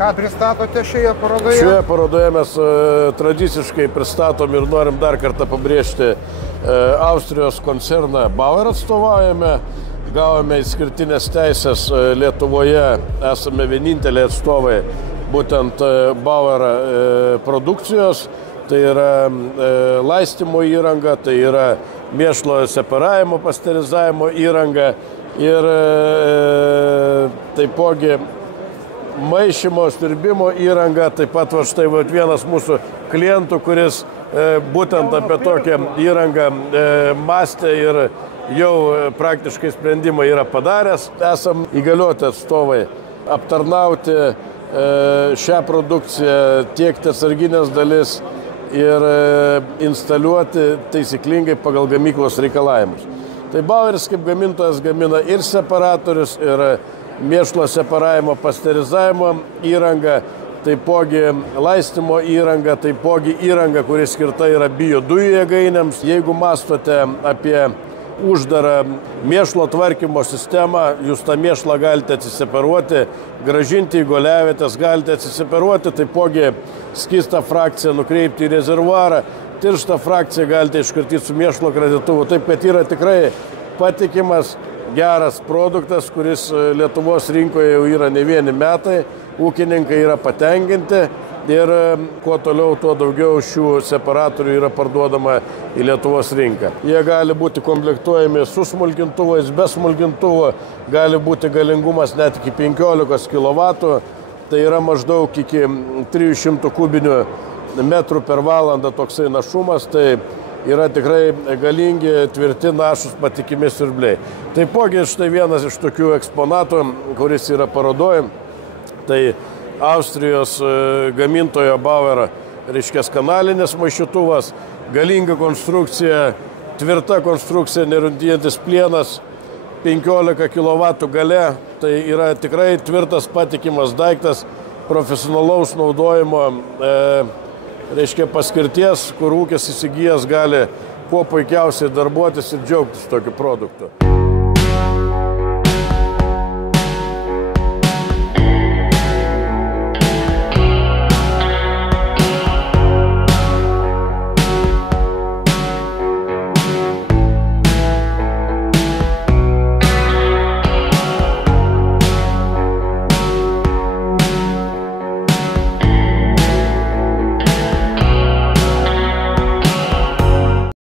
Ką pristatote šioje parodoje? Šioje parodoje mes tradiciškai pristatom ir norim dar kartą pabrėžti Austrijos koncerną Bauer atstovaujame. Gavome išskirtinės teisės Lietuvoje, esame vieninteliai atstovai būtent Bauer produkcijos. Tai yra laistymo įranga, tai yra mėšlo separavimo, pasterizavimo įranga ir taipogi maišymo, siurbimo įranga. Taip pat va štai vienas mūsų klientų, kuris būtent apie tokią įrangą mąstė ir jau praktiškai sprendimą yra padaręs. Esam įgalioti atstovai aptarnauti šią produkciją, tiekti atsarginės dalis ir instaliuoti taisyklingai pagal gamyklos reikalavimus. Tai Baueris kaip gamintojas gamina ir separatorius, ir mėšlo separavimo, pasterizavimo įranga, taipogi laistymo įranga, taipogi įranga, kuri skirta yra biodujų jėgainėms. Jeigu mąstote apie uždarą mėšlo tvarkymo sistemą, jūs tą mėšlą galite atsiseparuoti, gražinti į guoliavietės, galite atsiseparuoti, taipogi skystą frakciją nukreipti į rezervuarą, tirštą frakciją galite iškartyti su mėšlo kratytuvu. Taip, kad yra tikrai patikimas, geras produktas, kuris Lietuvos rinkoje jau yra ne vieni metai, ūkininkai yra patenkinti ir kuo toliau, tuo daugiau šių separatorių yra parduodama į Lietuvos rinką. Jie gali būti komplektuojami su smulkintuvais, be smulkintuvo, gali būti galingumas net iki 15 kW, tai yra maždaug iki 300 kubinių metrų per valandą toksai našumas, tai yra tikrai galingi, tvirti, našus, patikimi siurbliai. Taipogi štai vienas iš tokių eksponatų, kuris yra parodoj, tai Austrijos gamintojo Bauer, reiškia kanalinis maišytuvas, galinga konstrukcija, tvirta konstrukcija, nerūdijantis plienas, 15 kW gale, tai yra tikrai tvirtas, patikimas daiktas, profesionalaus naudojimo, reiškia paskirties, kur ūkis įsigijęs gali kuo puikiausiai darbuotis ir džiaugtis tokiu produktu.